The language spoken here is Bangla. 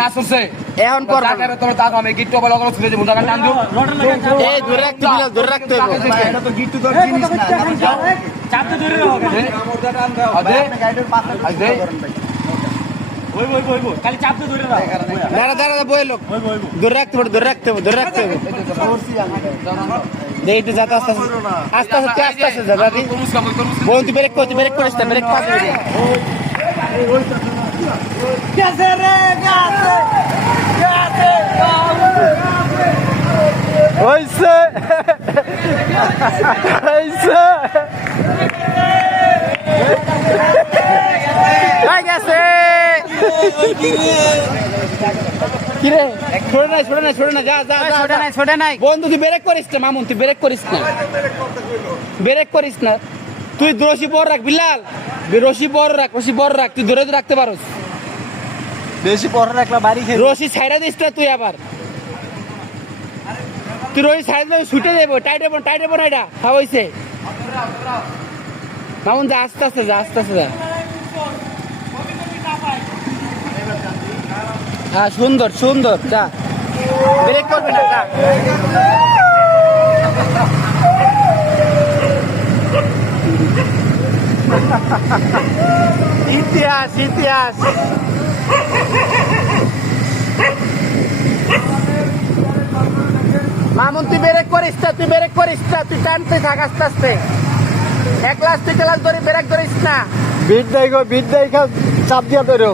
না শুনছে এখন পর টাকার তোর টাকা আমি গিট্টো বলা করে ছেড়ে দেব টাকা টান দাও এই ধরে রাখতে বিলাল ধরে রাখতে হবে এটা তো গিট্টো তোর জিনিস না চাপতে ধরে রাখো আমরটা টান দাও আদে আদে ওই খালি চাপতে ধরে রাখো দাঁড়া দাঁড়া বই লোক ধরে রাখতে হবে ধরে রাখতে হবে ধরে রাখতে হবে দেইতে যাতে আস্তে আস্তে আস্তে আস্তে আস্তে যা দাদি বোন তুই ব্রেক করিস না ব্রেক পাস হয়ে कैसे रे कैसे ওইসে ওইসে আই গেছে কিরে ছোড়ে না যা ছোড়ে নাই বন্ধু তুই ব্রেক করিস না মামুন তুই ব্রেক করিস না তুই রশি বড় রাখ বিলাল রশি বড় রাখ তুই ধরে রাখতে পারোস বেশি পরে রাখলা বাড়ি খেয়ে রশি ছাইড়া দিস না তুই আবার তুই রশি ছাইড়া ছুটে দেবো টাইট হবো না এটা হ্যাঁ হয়েছে মামুন যা আস্তে আস্তে যা হ্যাঁ সুন্দর যা ব্রেক করবে না যা ইতিহাস মামুন তুই ব্রেক করিস না তুই টানতে থাক আস্তে আস্তে এক ক্লাস ধরে ব্রেক ধরিস না বিট দেয় চাপ দিয়া ধরো